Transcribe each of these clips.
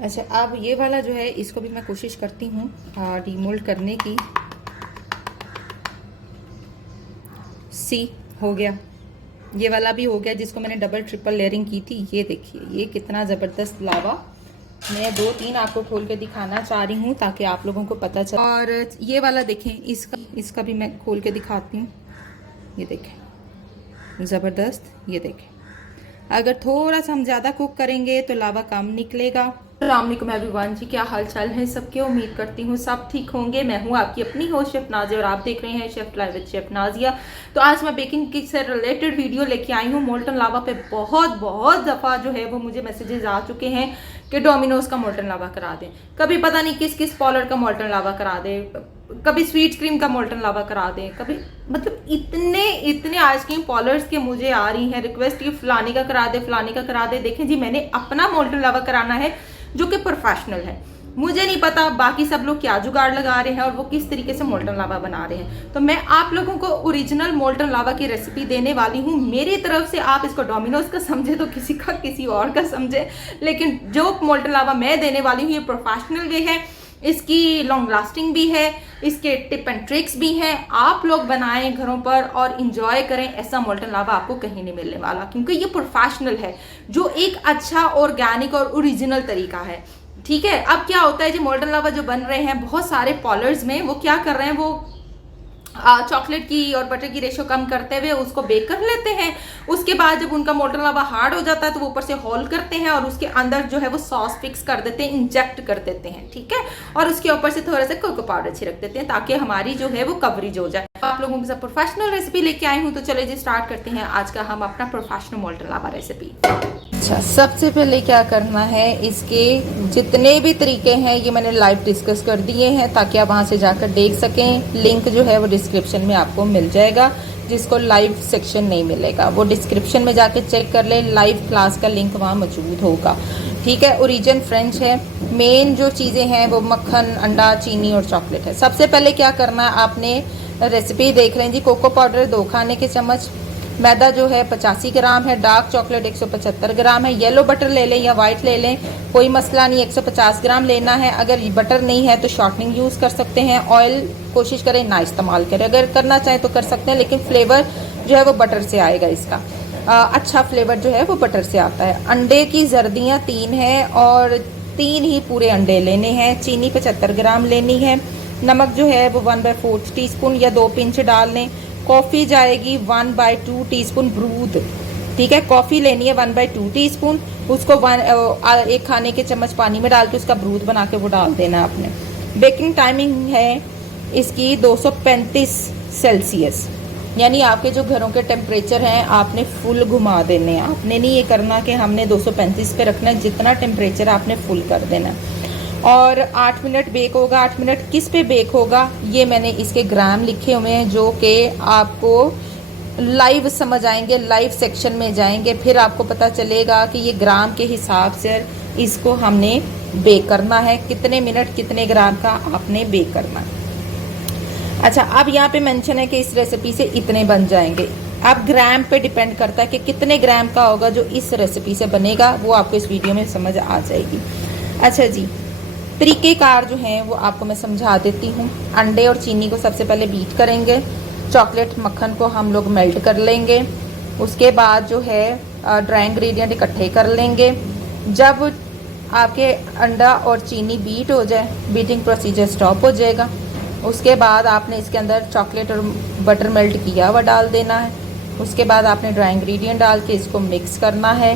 अच्छा, अब ये वाला जो है इसको भी मैं कोशिश करती हूँ डीमोल्ड करने की। सी हो गया, ये वाला भी हो गया जिसको मैंने डबल ट्रिपल लेयरिंग की थी। ये देखिए ये कितना ज़बरदस्त लावा। मैं 2-3 आपको खोल के दिखाना चाह रही हूँ ताकि आप लोगों को पता चले। और ये वाला देखें, इसका भी मैं खोल के दिखाती हूँ। ये देखें ज़बरदस्त, ये देखें। अगर थोड़ा सा हम ज़्यादा कुक करेंगे तो लावा कम निकलेगा। अस्सलामुअलैकुम एवरीवन जी, क्या हाल चाल है सबके। उम्मीद करती हूँ सब ठीक होंगे। मैं हूँ आपकी अपनी होस्ट शेफ नाजिया और आप देख रहे हैं chef live with chef Nazia. तो आज मैं बेकिंग किट से रिलेटेड वीडियो लेके आई हूँ। मोल्टन लावा पे बहुत दफ़ा जो है वो मुझे मैसेजेस आ चुके हैं कि डोमिनोज का मोल्टन लावा करा दें। कभी पता नहीं किस किस पॉलर का मोल्टन लावा करा दें, कभी स्वीट क्रीम का मोल्टन लावा करा दें, कभी मतलब इतने आइसक्रीम पॉलर्स के मुझे आ रही हैं रिक्वेस्ट कि फलानी का करा दे, फलानी का करा दे। देखें जी, मैंने अपना मोल्टन लावा कराना है जो कि प्रोफेशनल है। मुझे नहीं पता बाकी सब लोग क्या जुगाड़ लगा रहे हैं और वो किस तरीके से मोल्टन लावा बना रहे हैं। तो मैं आप लोगों को ओरिजिनल मोल्टन लावा की रेसिपी देने वाली हूँ मेरी तरफ से। आप इसको डोमिनोज का समझे तो किसी का किसी और का समझे, लेकिन जो मोल्टन लावा मैं देने वाली हूँ ये प्रोफेशनल वे है, इसकी लॉन्ग लास्टिंग भी है, इसके टिप एंड ट्रिक्स भी हैं। आप लोग बनाएं घरों पर और इंजॉय करें। ऐसा मोल्टन लावा आपको कहीं नहीं मिलने वाला, क्योंकि ये प्रोफेशनल है, जो एक अच्छा ऑर्गेनिक और ओरिजिनल तरीका है। ठीक है। अब क्या होता है जी, मोल्टन लावा जो बन रहे हैं बहुत सारे पॉलर्स में, वो क्या कर रहे हैं, वो चॉकलेट की और बटर की रेशो कम करते हुए उसको बेक कर लेते हैं। उसके बाद जब उनका मोल्टन लावा हार्ड हो जाता है तो वो ऊपर से होल करते हैं और उसके अंदर जो है वो सॉस फिक्स कर देते हैं, इंजेक्ट कर देते हैं। ठीक है। और उसके ऊपर से थोड़ा सा कोको पाउडर छिड़क देते हैं ताकि हमारी जो है वो कवरेज हो जाए। आप लोगों के साथ प्रोफेशनल रेसिपी लेके आई हूँ, तो चले जी स्टार्ट करते हैं आज का हम अपना प्रोफेशनल मोल्टन लावा रेसिपी। अच्छा, सबसे पहले क्या करना है, इसके जितने भी तरीके हैं ये मैंने लाइव डिस्कस कर दिए हैं ताकि आप वहाँ से जाकर देख सकें। लिंक जो है वो डिस्क्रिप्शन में आपको मिल जाएगा। जिसको लाइव सेक्शन नहीं मिलेगा वो डिस्क्रिप्शन में जाकर चेक कर ले, लाइव क्लास का लिंक वहाँ मौजूद होगा। ठीक है। ओरिजिन फ्रेंच है। मेन जो चीज़ें हैं वो मक्खन, अंडा, चीनी और चॉकलेट है। सबसे पहले क्या करना है, आपने रेसिपी देख रहे हैं जी, कोको पाउडर 2 खाने के चम्मच, मैदा जो है 85 ग्राम है, डार्क चॉकलेट 175 ग्राम है, येलो बटर ले लें या वाइट ले लें, कोई मसला नहीं, 150 ग्राम लेना है। अगर बटर नहीं है तो शॉर्टनिंग यूज़ कर सकते हैं। ऑयल कोशिश करें ना इस्तेमाल करें, अगर करना चाहें तो कर सकते हैं, लेकिन फ्लेवर जो है वो बटर से आएगा इसका। अच्छा फ्लेवर जो है वो बटर से आता है। अंडे की जर्दियाँ 3 हैं और 3 ही पूरे अंडे लेने हैं। चीनी 75 ग्राम लेनी है। नमक जो है वो 1/4 टीस्पून या 2 पिंच डाल लें। कॉफ़ी जाएगी 1/2 टीस्पून ब्रूद। ठीक है। कॉफ़ी लेनी है 1/2 टीस्पून, उसको 1 खाने के चम्मच पानी में डाल के उसका ब्रूद बना के वो डाल देना है आपने। बेकिंग टाइमिंग है इसकी 235 सेल्सियस, यानी आपके जो घरों के टेम्परेचर हैं आपने फुल घुमा देने हैं। आपने नहीं ये करना कि हमने 235 पे रखना है, जितना टेम्परेचर आपने फुल कर देना है। और 8 मिनट बेक होगा। 8 मिनट किस पे बेक होगा, ये मैंने इसके ग्राम लिखे हुए हैं जो कि आपको लाइव समझ आएंगे। लाइव सेक्शन में जाएंगे फिर आपको पता चलेगा कि ये ग्राम के हिसाब से इसको हमने बेक करना है, कितने मिनट कितने ग्राम का आपने बेक करना है। अच्छा, अब यहाँ पे मेंशन है कि इस रेसिपी से इतने बन जाएंगे। अब ग्राम पे डिपेंड करता है कि कितने ग्राम का होगा जो इस रेसिपी से बनेगा, वो आपको इस वीडियो में समझ आ जाएगी। अच्छा जी, तरीक़ेकार जो हैं वो आपको मैं समझा देती हूँ। अंडे और चीनी को सबसे पहले बीट करेंगे। चॉकलेट मक्खन को हम लोग मेल्ट कर लेंगे। उसके बाद जो है ड्राई इंग्रेडिएंट इकट्ठे कर लेंगे। जब आपके अंडा और चीनी बीट हो जाए, बीटिंग प्रोसीजर स्टॉप हो जाएगा। उसके बाद आपने इसके अंदर चॉकलेट और बटर मेल्ट किया हुआ डाल देना है। उसके बाद आपने ड्राई इंग्रेडिएंट डाल के इसको मिक्स करना है।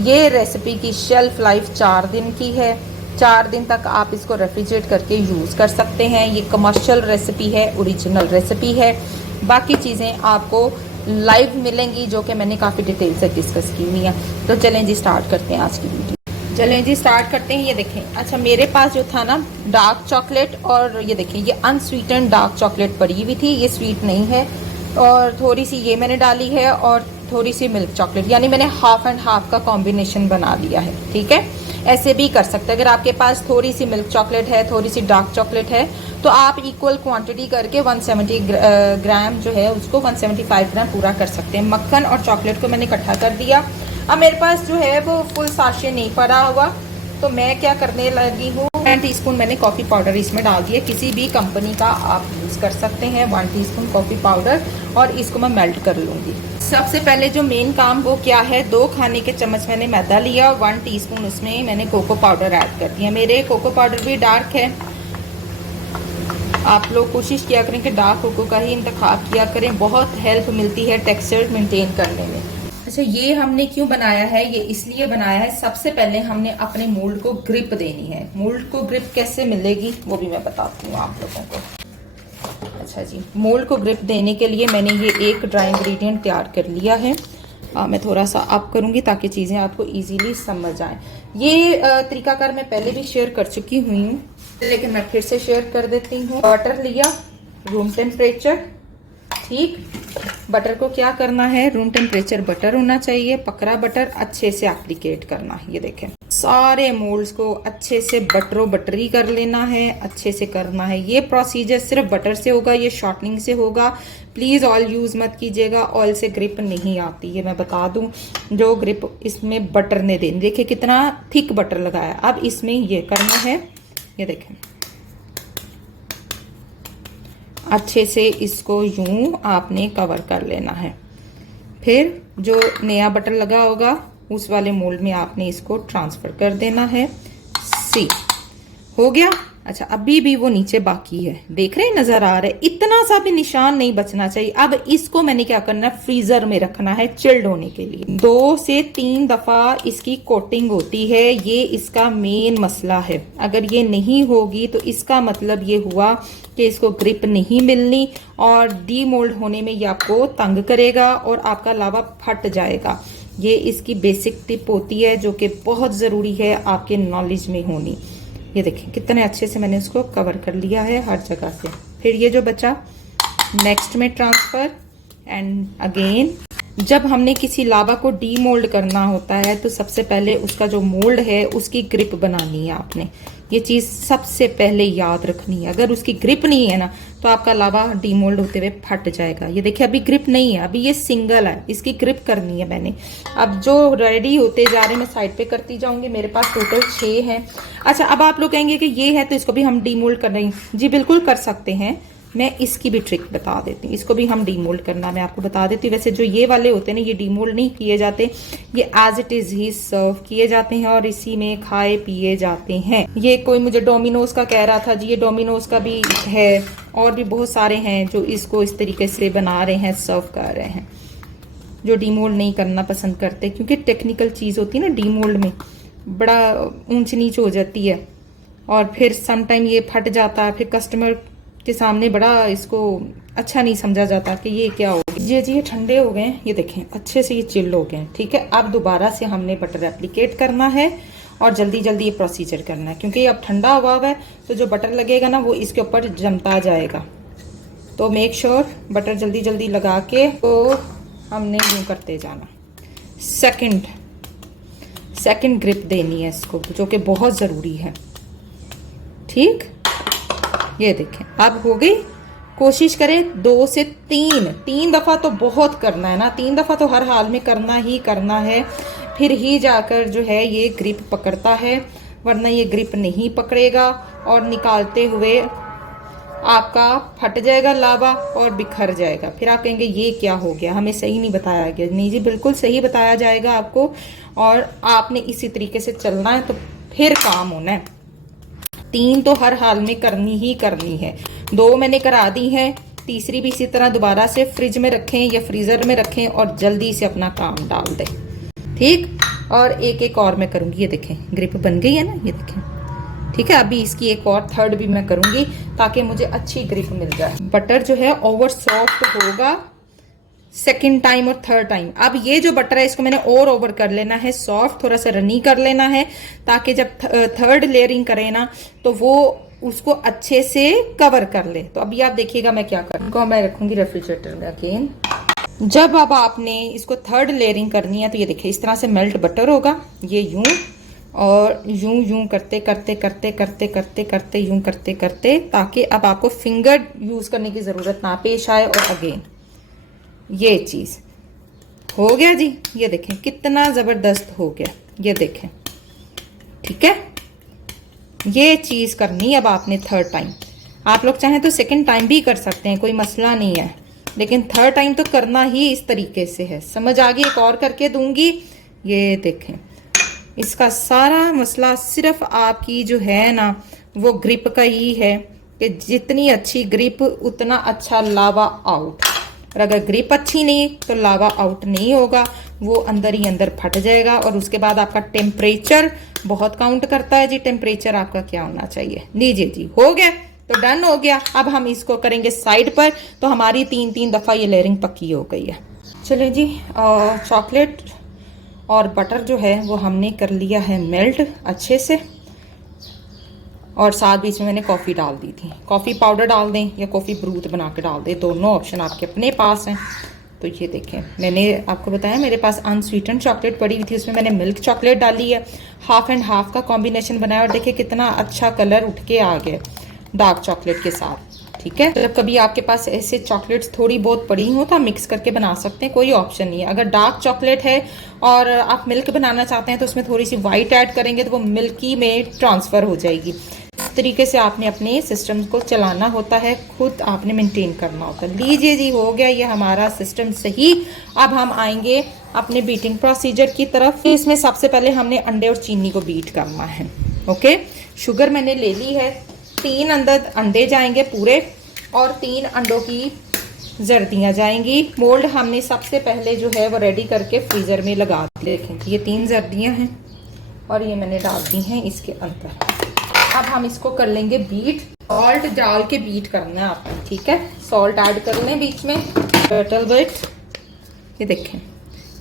ये रेसिपी की शेल्फ़ लाइफ 4 दिन की है। 4 दिन तक आप इसको रेफ्रिजरेट करके यूज़ कर सकते हैं। ये कमर्शियल रेसिपी है, ओरिजिनल रेसिपी है। बाकी चीज़ें आपको लाइव मिलेंगी जो कि मैंने काफ़ी डिटेल से डिस्कस की हुई हैं। तो चलें जी स्टार्ट करते हैं आज की वीडियो। चलें जी स्टार्ट करते हैं। ये देखें, अच्छा मेरे पास जो था ना डार्क चॉकलेट, और ये देखें ये अनस्वीटेंड डार्क चॉकलेट पड़ी हुई थी, ये स्वीट नहीं है। और थोड़ी सी ये मैंने डाली है और थोड़ी सी मिल्क चॉकलेट, यानी मैंने हाफ एंड हाफ का कॉम्बिनेशन बना लिया है। ठीक है। ऐसे भी कर सकते हैं। अगर आपके पास थोड़ी सी मिल्क चॉकलेट है, थोड़ी सी डार्क चॉकलेट है, तो आप इक्वल क्वांटिटी करके 170 ग्राम जो है उसको 175 ग्राम पूरा कर सकते हैं। मक्खन और चॉकलेट को मैंने इकट्ठा कर दिया। अब मेरे पास जो है वो फुल साशे नहीं पड़ा हुआ, तो मैं क्या करने लगी हूँ, 1 टीस्पून मैंने कॉफ़ी पाउडर इसमें डाल दिया। किसी भी कंपनी का आप यूज़ कर सकते हैं 1 टीस्पून कॉफ़ी पाउडर, और इसको मैं मेल्ट कर लूँगी। सबसे पहले जो मेन काम वो क्या है, 2 खाने के चम्मच मैंने मैदा लिया और 1 टीस्पून उसमें मैंने कोको पाउडर ऐड कर दिया। मेरे कोको पाउडर भी डार्क है, आप लोग कोशिश किया करें कि डार्क कोको का ही इंतखाब किया करें, बहुत हेल्प मिलती है टेक्सचर मेंटेन करने में। अच्छा, ये हमने क्यों बनाया है, ये इसलिए बनाया है, सबसे पहले हमने अपने मोल्ड को ग्रिप देनी है। मोल्ड को ग्रिप कैसे मिलेगी वो भी मैं बताती हूँ आप लोगों को। अच्छा जी, मोल्ड को ग्रिप देने के लिए मैंने ये एक ड्राई इंग्रेडिएंट तैयार कर लिया है। मैं थोड़ा सा अप करूँगी ताकि चीज़ें आपको इजीली समझ आए। ये तरीकाकार मैं पहले भी शेयर कर चुकी हुई हूँ, लेकिन मैं फिर से शेयर कर देती हूँ। बटर लिया रूम टेम्परेचर, ठीक। बटर को क्या करना है, रूम टेम्परेचर बटर होना चाहिए, पकड़ा बटर अच्छे से एप्लीकेट करना है। ये देखें, सारे मोल्ड्स को अच्छे से बटरो बटरी कर लेना है, अच्छे से करना है। ये प्रोसीजर सिर्फ बटर से होगा, ये शॉर्टनिंग से होगा। प्लीज़ ऑयल यूज़ मत कीजिएगा, ऑयल से ग्रिप नहीं आती है, मैं बता दूं। जो ग्रिप इसमें बटर ने देनी, देखिए कितना थिक बटर लगाया। अब इसमें ये करना है, ये देखें अच्छे से इसको यूं आपने कवर कर लेना है। फिर जो नया बटर लगा होगा उस वाले मोल्ड में आपने इसको ट्रांसफर कर देना है। सी हो गया। अच्छा, अभी भी वो नीचे बाकी है, देख रहे हैं, नजर आ रहा है, इतना सा भी निशान नहीं बचना चाहिए। अब इसको मैंने क्या करना है, फ्रीजर में रखना है चिल्ड होने के लिए। 2 से 3 दफा इसकी कोटिंग होती है, ये इसका मेन मसला है। अगर ये नहीं होगी तो इसका मतलब ये हुआ कि इसको ग्रिप नहीं मिलनी और डीमोल्ड होने में ये आपको तंग करेगा और आपका लावा फट जाएगा। ये इसकी बेसिक टिप होती है जो कि बहुत जरूरी है आपके नॉलेज में होनी। ये देखें कितने अच्छे से मैंने इसको कवर कर लिया है हर जगह से। फिर ये जो बचा नेक्स्ट में ट्रांसफर एंड अगेन। जब हमने किसी लावा को डीमोल्ड करना होता है तो सबसे पहले उसका जो मोल्ड है उसकी ग्रिप बनानी है आपने। ये चीज सबसे पहले याद रखनी है। अगर उसकी ग्रिप नहीं है ना तो आपका लावा डीमोल्ड होते हुए फट जाएगा। ये देखिए अभी ग्रिप नहीं है, अभी ये सिंगल है, इसकी ग्रिप करनी है मैंने। अब जो रेडी होते जा रहे हैं मैं साइड पे करती जाऊंगी। मेरे पास टोटल 6 है। अच्छा, अब आप लोग कहेंगे कि ये है तो इसको भी हम डीमोल्ड कर रहे हैं। जी बिल्कुल कर सकते हैं, मैं इसकी भी ट्रिक बता देती हूँ। इसको भी हम डीमोल्ड करना मैं आपको बता देती हूँ। वैसे जो ये वाले होते हैं ना, ये डीमोल्ड नहीं किए जाते, ये एज इट इज ही सर्व किए जाते हैं और इसी में खाए पिए जाते हैं। ये कोई मुझे डोमिनोज का कह रहा था जी, ये डोमिनोज का भी है और भी बहुत सारे हैं जो इसको इस तरीके से बना रहे हैं, सर्व कर रहे हैं, जो डीमोल्ड नहीं करना पसंद करते। क्योंकि टेक्निकल चीज होती है ना, डीमोल्ड में बड़ा ऊंच नीच हो जाती है और फिर समटाइम ये फट जाता है, फिर कस्टमर के सामने बड़ा इसको अच्छा नहीं समझा जाता कि ये क्या हो गया। जी ये ठंडे हो गए, ये देखें अच्छे से ये चिल्ड हो गए, ठीक है। अब दोबारा से हमने बटर एप्लीकेट करना है और जल्दी जल्दी ये प्रोसीजर करना है क्योंकि अब ठंडा हुआ है तो जो बटर लगेगा ना वो इसके ऊपर जमता जाएगा। तो मेक श्योर बटर जल्दी जल्दी लगा के तो हमने यूं करते जाना। सेकंड ग्रिप देनी है इसको, जो कि बहुत ज़रूरी है, ठीक। ये देखें अब हो गई। कोशिश करें 2 से 3 दफा तो बहुत करना है ना, 3 दफा तो हर हाल में करना है, फिर ही जाकर जो है ये ग्रिप पकड़ता है, वरना ये ग्रिप नहीं पकड़ेगा और निकालते हुए आपका फट जाएगा लावा और बिखर जाएगा। फिर आप कहेंगे ये क्या हो गया, हमें सही नहीं बताया गया। नहीं जी बिल्कुल सही बताया जाएगा आपको और आपने इसी तरीके से चलना है तो फिर काम होना है। 3 तो हर हाल में करनी ही करनी है। 2 मैंने करा दी है, तीसरी भी इसी तरह दोबारा से फ्रिज में रखें या फ्रीजर में रखें और जल्दी से अपना काम डाल दें, ठीक। और एक और मैं करूंगी, ये देखें ग्रिप बन गई है ना, ये देखें, ठीक है। अभी इसकी एक और थर्ड भी मैं करूंगी ताकि मुझे अच्छी ग्रिप मिल जाए। बटर जो है ओवर सॉफ्ट होगा सेकंड टाइम और थर्ड टाइम। अब ये जो बटर है इसको मैंने और ओवर कर लेना है, सॉफ्ट थोड़ा सा रनी कर लेना है ताकि जब थर्ड लेयरिंग करें ना तो वो उसको अच्छे से कवर कर ले। तो अभी आप देखिएगा मैं क्या करूँगा, मैं रखूंगी रेफ्रिजरेटर में अगेन। जब अब आपने इसको थर्ड लेयरिंग करनी है तो ये देखिए इस तरह से मेल्ट बटर होगा, ये यूं और यूं करते करते यूं करते ताकि अब आपको फिंगर यूज करने की जरूरत ना पेश आए। और अगेन ये चीज हो गया जी, ये देखें कितना जबरदस्त हो गया, ये देखें, ठीक है। ये चीज करनी अब आपने थर्ड टाइम। आप लोग चाहें तो सेकंड टाइम भी कर सकते हैं, कोई मसला नहीं है, लेकिन थर्ड टाइम तो करना ही इस तरीके से है। समझ आ गई? एक और करके दूंगी। ये देखें, इसका सारा मसला सिर्फ आपकी जो है ना वो ग्रिप का ही है कि जितनी अच्छी ग्रिप उतना अच्छा लावा आउट। और अगर ग्रिप अच्छी नहीं तो लावा आउट नहीं होगा, वो अंदर ही अंदर फट जाएगा। और उसके बाद आपका टेम्परेचर बहुत काउंट करता है जी। टेम्परेचर आपका क्या होना चाहिए? लीजिए जी, हो गया, तो डन हो गया। अब हम इसको करेंगे साइड पर। तो हमारी 3-3 दफ़ा ये लेयरिंग पक्की हो गई है। चलिए जी, चॉकलेट और बटर जो है वो हमने कर लिया है मेल्ट अच्छे से, और साथ बीच में मैंने कॉफ़ी डाल दी थी। कॉफ़ी पाउडर डाल दें या कॉफ़ी ब्रूथ बना के डाल दें, दोनों ऑप्शन आपके अपने पास हैं। तो ये देखें, मैंने आपको बताया मेरे पास अनस्वीटन चॉकलेट पड़ी हुई थी, उसमें मैंने मिल्क चॉकलेट डाली है, हाफ एंड हाफ का कॉम्बिनेशन बनाया, और देखिए कितना अच्छा कलर उठ के आ गया डार्क चॉकलेट के साथ। ठीक है, जब कभी आपके पास ऐसे चॉकलेट्स थोड़ी बहुत पड़ी हो तो आप मिक्स करके बना सकते हैं, कोई ऑप्शन नहीं है। अगर डार्क चॉकलेट है और आप मिल्क बनाना चाहते हैं तो उसमें थोड़ी सी वाइट ऐड करेंगे तो वो मिल्की में ट्रांसफ़र हो जाएगी। इस तरीके से आपने अपने सिस्टम को चलाना होता है, खुद आपने मेंटेन करना होता है। लीजिए जी, हो गया ये हमारा सिस्टम सही। अब हम आएंगे अपने बीटिंग प्रोसीजर की तरफ। इसमें सबसे पहले हमने अंडे और चीनी को बीट करना है। ओके, शुगर मैंने ले ली है, 3 अंदर अंडे जाएंगे पूरे और 3 अंडों की जर्दियाँ जाएंगी। मोल्ड हमने सबसे पहले जो है वो रेडी करके फ्रीज़र में लगा देखें। ये 3 जर्दियाँ हैं और ये मैंने डाल दी हैं इसके अंदर। अब हम इसको कर लेंगे बीट। सॉल्ट डाल के बीट करना है आपने, ठीक है। सॉल्ट ऐड कर लें बीच में, लिटिल बिट। ये देखें,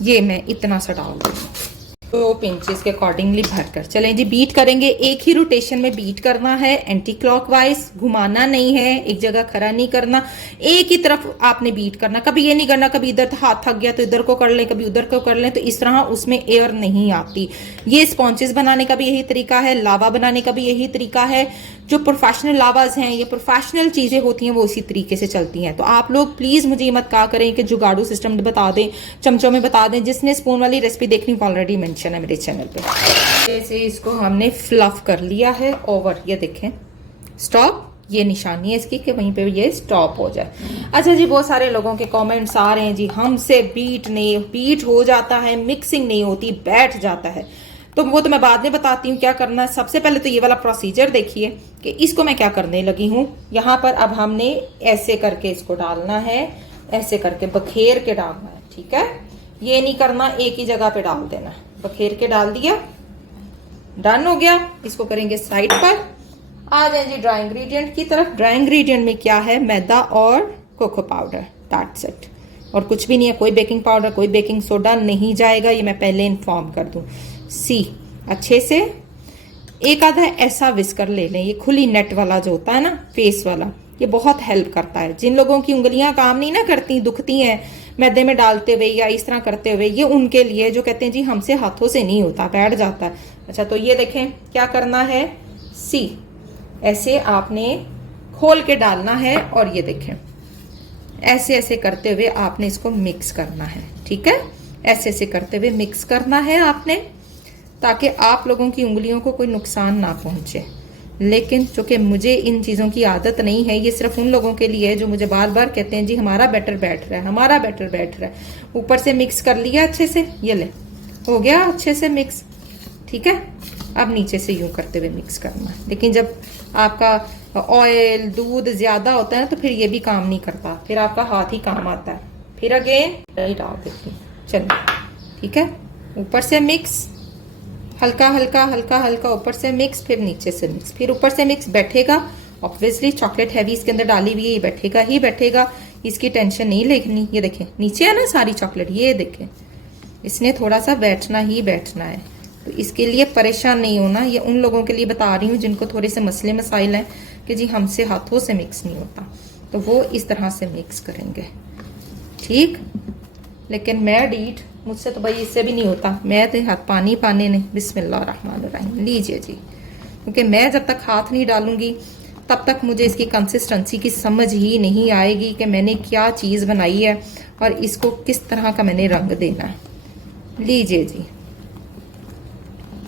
ये मैं इतना सा डाल दूँगी 2 पिंचेस के अकॉर्डिंगली भरकर। चलें जी, बीट करेंगे। एक ही रोटेशन में बीट करना है, एंटी क्लॉकवाइज, घुमाना नहीं है, एक जगह खड़ा नहीं करना, एक ही तरफ आपने बीट करना। कभी ये नहीं करना कभी इधर हाथ थक गया तो इधर को कर लें, कभी उधर को कर लें, तो इस तरह उसमें एयर नहीं आती। ये स्पॉन्चेस बनाने का भी यही तरीका है, लावा बनाने का भी यही तरीका है। जो प्रोफेशनल लावाज हैं, ये प्रोफेशनल चीज़ें होती हैं, वो इसी तरीके से चलती हैं। तो आप लोग प्लीज़ मुझे ये मत कहा करें कि जुगाड़ू सिस्टम बता दें, चमचों में बता दें। जिसने स्पून वाली रेसिपी देखनी ऑलरेडी मेंशन है मेरे चैनल पे। जैसे इसको हमने फ्लफ कर लिया है ओवर, ये देखें स्टॉप, ये निशानी है इसकी कि वहीं पे ये स्टॉप हो जाए। अच्छा जी, बहुत सारे लोगों के कमेंट्स आ रहे हैं जी हमसे बीट हो जाता है, मिक्सिंग नहीं होती, बैठ जाता है। तो वो तो मैं बाद में बताती हूँ क्या करना है। सबसे पहले तो ये वाला प्रोसीजर देखिए कि इसको मैं क्या करने लगी हूँ। यहाँ पर अब हमने ऐसे करके इसको डालना है, ऐसे करके बखेर के डालना है, ठीक है। ये नहीं करना एक ही जगह पे डाल देना, बखेर के डाल दिया, डन हो गया। इसको करेंगे साइड पर। आ जाए जी ड्राई इंग्रेडिएंट की तरफ। ड्राई इंग्रेडिएंट में क्या है? मैदा और कोको पाउडर, दैट्स इट, और कुछ भी नहीं है। कोई बेकिंग पाउडर, कोई बेकिंग सोडा नहीं जाएगा, ये मैं पहले इन्फॉर्म कर दूं। सी अच्छे से एक आधा ऐसा विस्कर ले लें, ये खुली नेट वाला जो होता है ना, फेस वाला, ये बहुत हेल्प करता है। जिन लोगों की उंगलियां काम नहीं ना करती, दुखती हैं मैदे में डालते हुए या इस तरह करते हुए, ये उनके लिए जो कहते हैं जी हमसे हाथों से नहीं होता, बैठ जाता है। अच्छा, तो ये देखें क्या करना है। सी ऐसे आपने खोल के डालना है और ये देखें ऐसे ऐसे करते हुए आपने इसको मिक्स करना है, ठीक है। ऐसे ऐसे करते हुए मिक्स करना है आपने, ताकि आप लोगों की उंगलियों को कोई नुकसान ना पहुंचे। लेकिन चूंकि मुझे इन चीज़ों की आदत नहीं है, ये सिर्फ उन लोगों के लिए है जो मुझे बार बार कहते हैं जी हमारा बैटर बैठ रहा है, हमारा बैटर बैठ रहा है। ऊपर से मिक्स कर लिया अच्छे से, ये ले हो गया अच्छे से मिक्स, ठीक है। अब नीचे से यूं करते हुए मिक्स करना है। लेकिन जब आपका ऑयल दूध ज्यादा होता है तो फिर ये भी काम नहीं करता, फिर आपका हाथ ही काम आता है। फिर अगेन डाल देती हूँ, चलिए ठीक है। ऊपर से मिक्स, हल्का हल्का हल्का हल्का ऊपर से मिक्स, फिर नीचे से मिक्स, फिर ऊपर से मिक्स। बैठेगा ऑब्वियसली, चॉकलेट हैवी इसके अंदर डाली हुई है, ये बैठेगा ही बैठेगा, इसकी टेंशन नहीं लेनी। ये देखें नीचे है ना सारी चॉकलेट, ये देखें इसने थोड़ा सा बैठना ही बैठना है। तो इसके लिए परेशान नहीं होना। ये उन लोगों के लिए बता रही हूँ जिनको थोड़े से मसले मसाइल हैं कि जी हमसे हाथों से मिक्स नहीं होता, तो वो इस तरह से मिक्स करेंगे, ठीक। लेकिन मैं डीट, मुझसे तो भाई इससे भी नहीं होता, मैं तो हाथ पानी पाने नहीं। बिस्मिल्लाहिर्रहमानिर्रहीम। लीजिए जी, क्योंकि मैं जब तक हाथ नहीं डालूंगी तब तक मुझे इसकी कंसिस्टेंसी की समझ ही नहीं आएगी कि मैंने क्या चीज़ बनाई है और इसको किस तरह का मैंने रंग देना है। लीजिए जी,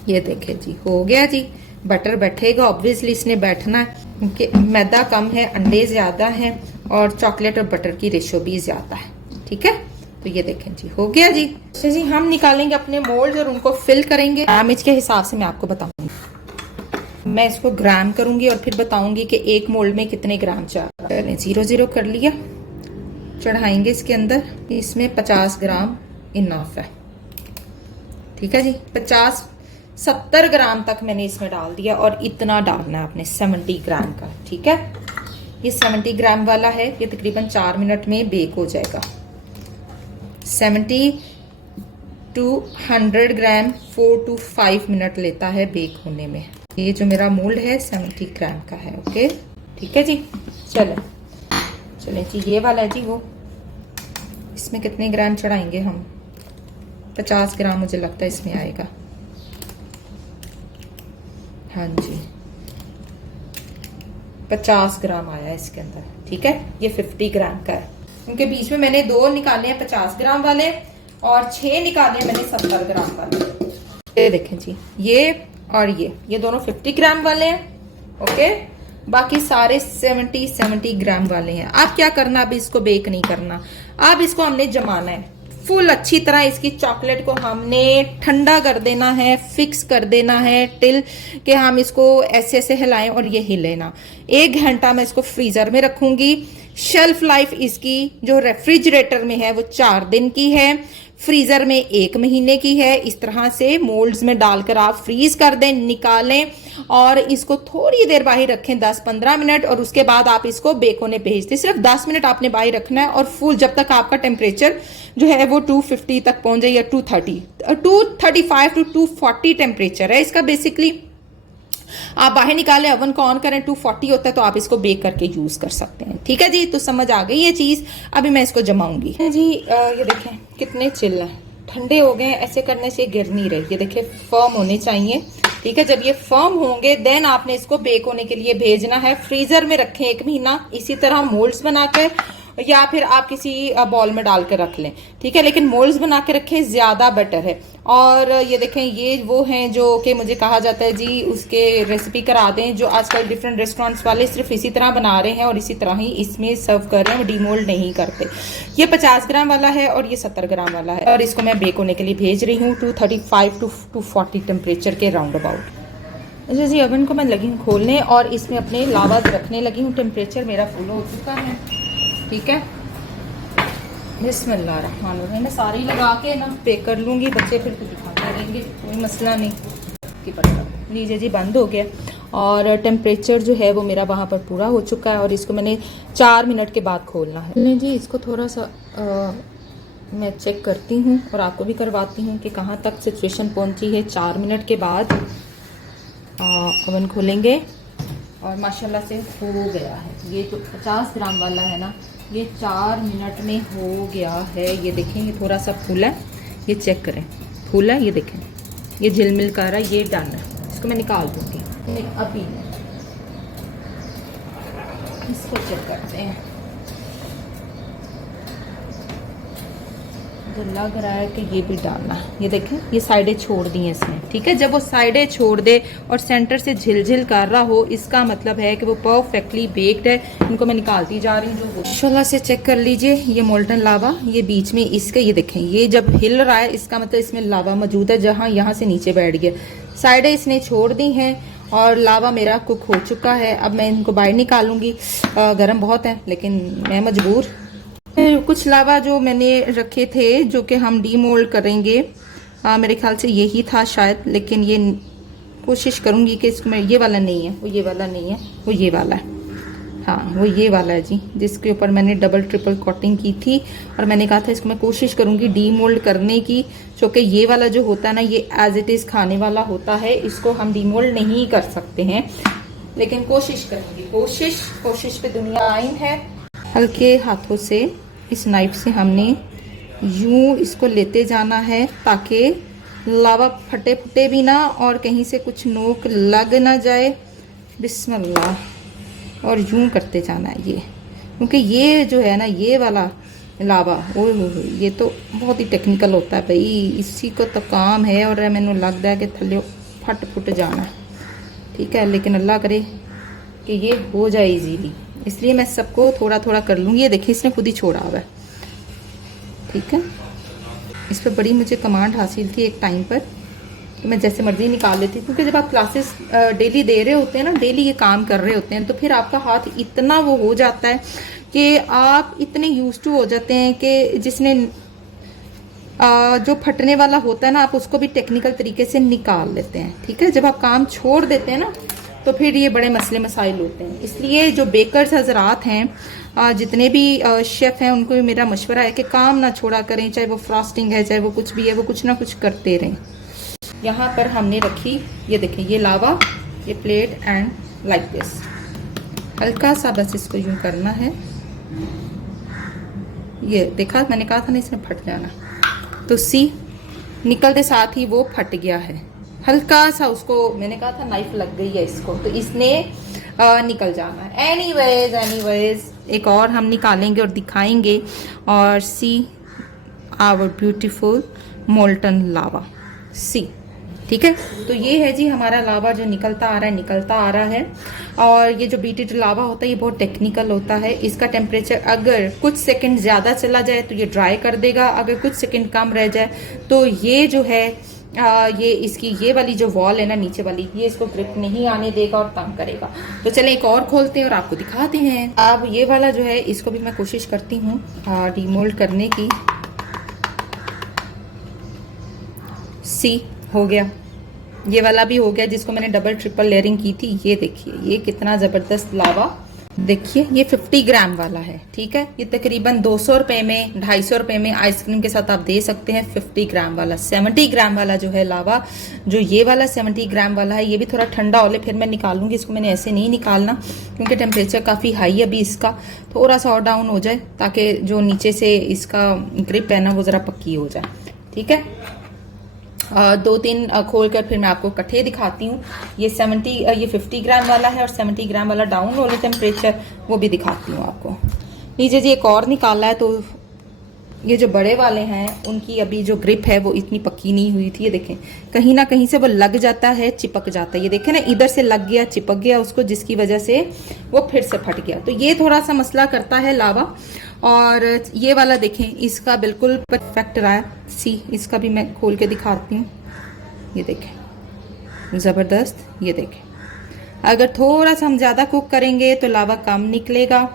ये देखें जी हो गया जी। बटर बैठेगा, ऑब्वियसली इसने बैठना है क्योंकि मैदा कम है, अंडे ज़्यादा हैं और चॉकलेट और बटर की रेशो भी ज़्यादा है। ठीक है, तो ये देखें जी हो गया जी। अच्छा जी, हम निकालेंगे अपने मोल्ड और उनको फिल करेंगे। ग्रामेज के हिसाब से मैं आपको बताऊंगी, मैं इसको ग्राम करूंगी और फिर बताऊंगी कि एक मोल्ड में कितने ग्राम चाहिए। 0 कर लिया, चढ़ाएंगे इसके अंदर। इसमें 50 ग्राम इनफ है। ठीक है जी, 70 ग्राम तक मैंने इसमें डाल दिया और इतना डालना है आपने 70 ग्राम का। ठीक है, ये 70 ग्राम वाला है, ये तकरीबन 4 मिनट में बेक हो जाएगा। 70 to 100 ग्राम 4 to 5 मिनट लेता है बेक होने में। ये जो मेरा मोल्ड है 70 ग्राम का है। ओके, ठीक है जी। चलें जी, ये वाला है जी वो। इसमें कितने ग्राम चढ़ाएंगे हम? 50 ग्राम मुझे लगता है इसमें आएगा। हाँ जी, 50 ग्राम आया इसके अंदर। ठीक है, ये 50 ग्राम का है क्योंकि बीच में मैंने 2 निकाले हैं 50 ग्राम वाले और 6 निकाले हैं मैंने 70 ग्राम वाले। ये देखें जी, ये और ये दोनों 50 ग्राम वाले हैं। ओके, बाकी सारे 70 ग्राम वाले हैं। अब क्या करना, अब इसको बेक नहीं करना, अब इसको हमने जमाना है फुल अच्छी तरह। इसकी चॉकलेट को हमने ठंडा कर देना है, फिक्स कर देना है टिल कि हम इसको ऐसे ऐसे हिलाएं और ये हिले ना। 1 घंटा मैं इसको फ्रीजर में रखूंगी। शेल्फ लाइफ इसकी जो रेफ्रिजरेटर में है वो 4 दिन की है, फ्रीजर में 1 महीने की है। इस तरह से मोल्ड्स में डालकर आप फ्रीज कर दें, निकालें और इसको थोड़ी देर बाहर रखें 10-15 मिनट और उसके बाद आप इसको बेक होने भेज दें। सिर्फ 10 मिनट आपने बाहर रखना है और फुल जब तक आपका टेम्परेचर जो है वो 250 तक पहुंच जाए या 235 to 240 टेम्परेचर है इसका। बेसिकली आप बाहर निकालें, ओवन को ऑन करें, 240 होता है तो आप इसको बेक करके यूज कर सकते हैं। ठीक है जी, तो समझ आ गई ये चीज। अभी मैं इसको जमाऊंगी जी। ये देखें कितने चिल हैं, ठंडे हो गए। ऐसे करने से गिर नहीं रहे। ये देखें फर्म होने चाहिए। ठीक है, जब ये फर्म होंगे देन आपने इसको बेक होने के लिए भेजना है। फ्रीजर में रखें 1 महीना, इसी तरह मोल्ड्स बनाकर या फिर आप किसी बॉल में डाल कर रख लें। ठीक है, लेकिन मोल्ड्स बना के रखें, ज्यादा बेटर है। और ये देखें, ये वो हैं जो कि मुझे कहा जाता है जी उसके रेसिपी करा दें, जो आजकल डिफरेंट रेस्टोरेंट्स वाले सिर्फ इसी तरह बना रहे हैं और इसी तरह ही इसमें सर्व कर रहे हैं, डीमोल्ड नहीं करते। ये 50 ग्राम वाला है और ये 70 ग्राम वाला है और इसको मैं बेक होने के लिए भेज रही हूँ 235 to 240 टेम्परेचर के राउंड अबाउट। अच्छा जी, ओवन को मैं लगी हूँ खोलने और इसमें अपने लावा रखने लगी हूँ। टेम्परेचर मेरा फुल हो चुका है। ठीक है, बिस्मिल्लाहिर्रहमानिर्रहीम। मैं सारी लगा के ना पेक कर लूँगी, बच्चे फिर तो दिखाते रहेंगे, कोई मसला नहीं कि पड़ता। लीजिए जी, बंद हो गया और टेम्परेचर जो है वो मेरा वहाँ पर पूरा हो चुका है और इसको मैंने 4 मिनट के बाद खोलना है। नहीं जी, इसको थोड़ा सा मैं चेक करती हूँ और आपको भी करवाती हूँ कि कहाँ तक सिचुएशन पहुँची है। 4 मिनट के बाद ओवन खोलेंगे और माशाल्लाह से हो गया है। ये जो 50 ग्राम वाला है ना, ये 4 मिनट में हो गया है। ये देखें, ये थोड़ा सा फूला है, ये चेक करें, फूला है। ये देखें, ये झिलमिल कर रहा है, ये डन है। इसको मैं निकाल दूँगी अभी। इसको चेक करते हैं, तो लग रहा है कि ये भी डालना है। ये देखें, ये साइडें छोड़ दी हैं इसने। ठीक है, जब वो साइडें छोड़ दे और सेंटर से झिलझिल कर रहा हो, इसका मतलब है कि वो परफेक्टली बेक्ड है। इनको मैं निकालती जा रही हूँ। जो माशाल्लाह से चेक कर लीजिए, ये मोल्टन लावा, ये बीच में इसके, ये देखें, ये जब हिल रहा है इसका मतलब इसमें लावा मौजूद है, जहाँ यहाँ से नीचे बैठ गया। साइडें इसने छोड़ दी हैं और लावा मेरा कुक हो चुका है। अब मैं इनको बाहर निकालूंगी। गर्म बहुत है लेकिन मैं मजबूर। कुछ लावा जो मैंने रखे थे जो कि हम डीमोल्ड करेंगे, मेरे ख्याल से यही था शायद, लेकिन ये कोशिश करूंगी कि इसको मैं, ये वाला नहीं है, वो ये वाला नहीं है, वो ये वाला है। हाँ, वो ये वाला है जी, जिसके ऊपर मैंने डबल ट्रिपल कोटिंग की थी और मैंने कहा था इसको मैं कोशिश करूंगी डीमोल्ड करने की। क्योंकि ये वाला जो होता है ना, ये एज इट इज़ खाने वाला होता है, इसको हम डीमोल्ड नहीं कर सकते हैं, लेकिन कोशिश करेंगे। कोशिश पे दुनिया आइन है। हल्के हाथों से इस नाइफ से हमने यूं इसको लेते जाना है ताकि लावा फटे फटे भी ना और कहीं से कुछ नोक लग ना जाए। बिस्मिल्लाह, और यूं करते जाना है ये, क्योंकि ये जो है ना, ये वाला लावा, ओ ये तो बहुत ही टेक्निकल होता है भाई, इसी को तो काम है और मैंने लगता है कि थले फट फुट जाना। ठीक है, लेकिन अल्लाह करे कि ये हो जाए इजीली, इसलिए मैं सबको थोड़ा थोड़ा कर लूँगी। ये देखिए इसने खुद ही छोड़ा हुआ है, ठीक है। इस पर बड़ी मुझे कमांड हासिल थी एक टाइम पर, तो मैं जैसे मर्जी निकाल लेती थी, क्योंकि जब आप क्लासेस डेली दे रहे होते हैं ना, डेली ये काम कर रहे होते हैं, तो फिर आपका हाथ इतना वो हो जाता है कि आप इतने यूज टू हो जाते हैं कि जिसने जो फटने वाला होता है ना, आप उसको भी टेक्निकल तरीके से निकाल लेते हैं, ठीक है। जब आप काम छोड़ देते हैं ना, तो फिर ये बड़े मसले मसाइल होते हैं। इसलिए जो बेकर्स हजरात हैं, जितने भी शेफ़ हैं, उनको मेरा मशवरा है कि काम ना छोड़ा करें, चाहे वो फ्रॉस्टिंग है, चाहे वो कुछ भी है, वो कुछ ना कुछ करते रहें। यहाँ पर हमने रखी, ये देखें, ये लावा, ये प्लेट एंड लाइक दिस, हल्का सा बस इसको यूं करना है। ये देखा, मैंने कहा था ना इसमें फट जाना, तो सी निकलते साथ ही वो फट गया है। हल्का सा उसको, मैंने कहा था नाइफ लग गई है इसको, तो इसने निकल जाना है। एनीवेज एक और हम निकालेंगे और दिखाएंगे, और सी आवर ब्यूटीफुल मोल्टन लावा, सी, ठीक है। तो ये है जी हमारा लावा जो निकलता आ रहा है। और ये जो बीटेड लावा होता है ये बहुत टेक्निकल होता है। इसका टेम्परेचर अगर कुछ सेकंड ज़्यादा चला जाए तो ये ड्राई कर देगा, अगर कुछ सेकंड कम रह जाए तो ये जो है ये इसकी ये वाली जो वॉल है ना नीचे वाली, ये इसको ग्रिप नहीं आने देगा और तंग करेगा। तो चले एक और खोलते हैं और आपको दिखाते हैं। अब ये वाला जो है इसको भी मैं कोशिश करती हूँ डीमोल्ड करने की। सी हो गया, ये वाला भी हो गया जिसको मैंने डबल ट्रिपल लेयरिंग की थी। ये देखिए ये कितना जबरदस्त लावा, देखिए ये 50 ग्राम वाला है, ठीक है। ये तकरीबन 200 रुपए में, 250 रुपए में आइसक्रीम के साथ आप दे सकते हैं। 50 ग्राम वाला, 70 ग्राम वाला जो है लावा, जो ये वाला 70 ग्राम वाला है, ये भी थोड़ा ठंडा हो ले फिर मैं निकालूंगी इसको। मैंने ऐसे नहीं निकालना क्योंकि टेम्परेचर काफ़ी हाई है अभी इसका, थोड़ा सा और डाउन हो जाए ताकि जो नीचे से इसका ग्रिप है ना वो ज़रा पक्की हो जाए, ठीक है। 2-3 खोल कर फिर मैं आपको इकट्ठे दिखाती हूँ। ये 50 ग्राम वाला है और 70 ग्राम वाला डाउन वाला टेम्परेचर वो भी दिखाती हूँ आपको। लीजिए जी एक और निकाला है, तो ये जो बड़े वाले हैं उनकी अभी जो ग्रिप है वो इतनी पक्की नहीं हुई थी। ये देखें कहीं ना कहीं से वो लग जाता है, चिपक जाता है। ये देखें ना, इधर से लग गया, चिपक गया उसको, जिसकी वजह से वो फिर से फट गया। तो ये थोड़ा सा मसला करता है लावा। और ये वाला देखें, इसका बिल्कुल परफेक्ट रहा है। सी इसका भी मैं खोल के दिखाती हूँ। ये देखें ज़बरदस्त, ये देखें। अगर थोड़ा सा हम ज़्यादा कुक करेंगे तो लावा कम निकलेगा।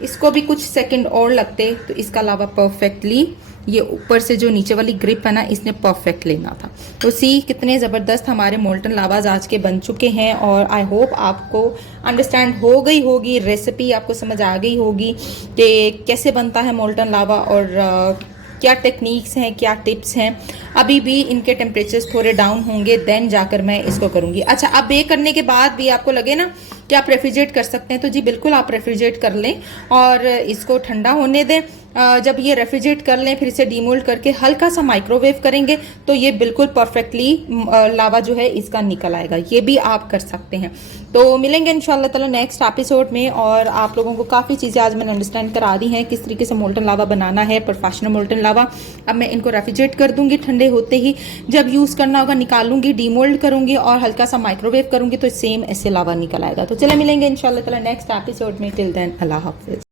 इसको भी कुछ सेकंड और लगते तो इसका लावा परफेक्टली, ये ऊपर से जो नीचे वाली ग्रिप है ना, इसने परफेक्ट लेना था। तो सी कितने ज़बरदस्त हमारे मोल्टन लावाज आज के बन चुके हैं। और आई होप आपको अंडरस्टैंड हो गई होगी, रेसिपी आपको समझ आ गई होगी कि कैसे बनता है मोल्टन लावा और क्या टेक्निक्स हैं, क्या टिप्स हैं। अभी भी इनके टेम्परेचर्स थोड़े डाउन होंगे, देन जाकर मैं इसको करूँगी। अच्छा, अब बेक करने के बाद भी आपको लगे ना कि आप रेफ्रिजरेट कर सकते हैं, तो जी बिल्कुल आप रेफ्रिजरेट कर लें और इसको ठंडा होने दें। जब ये रेफ्रिजरेट कर लें फिर इसे डीमोल्ड करके हल्का सा माइक्रोवेव करेंगे तो ये बिल्कुल परफेक्टली लावा जो है इसका निकल आएगा। ये भी आप कर सकते हैं। तो मिलेंगे इंशाल्लाह ताला नेक्स्ट एपिसोड में। और आप लोगों को काफ़ी चीज़ें आज मैंने अंडरस्टैंड करा दी हैं किस तरीके से मोल्टन लावा बनाना है, प्रोफेशनल मोल्टन लावा। अब मैं इनको रेफ्रिजरेट कर दूंगी, ठंडे होते ही जब यूज़ करना होगा निकालूंगी, डीमोल्ड करूंगी और हल्का सा माइक्रोवेव करूंगी तो सेम ऐसे लावा निकल आएगा। तो चले मिलेंगे इंशाल्लाह ताला नेक्स्ट एपिसोड में। टिल देन अल्लाह हाफिज़।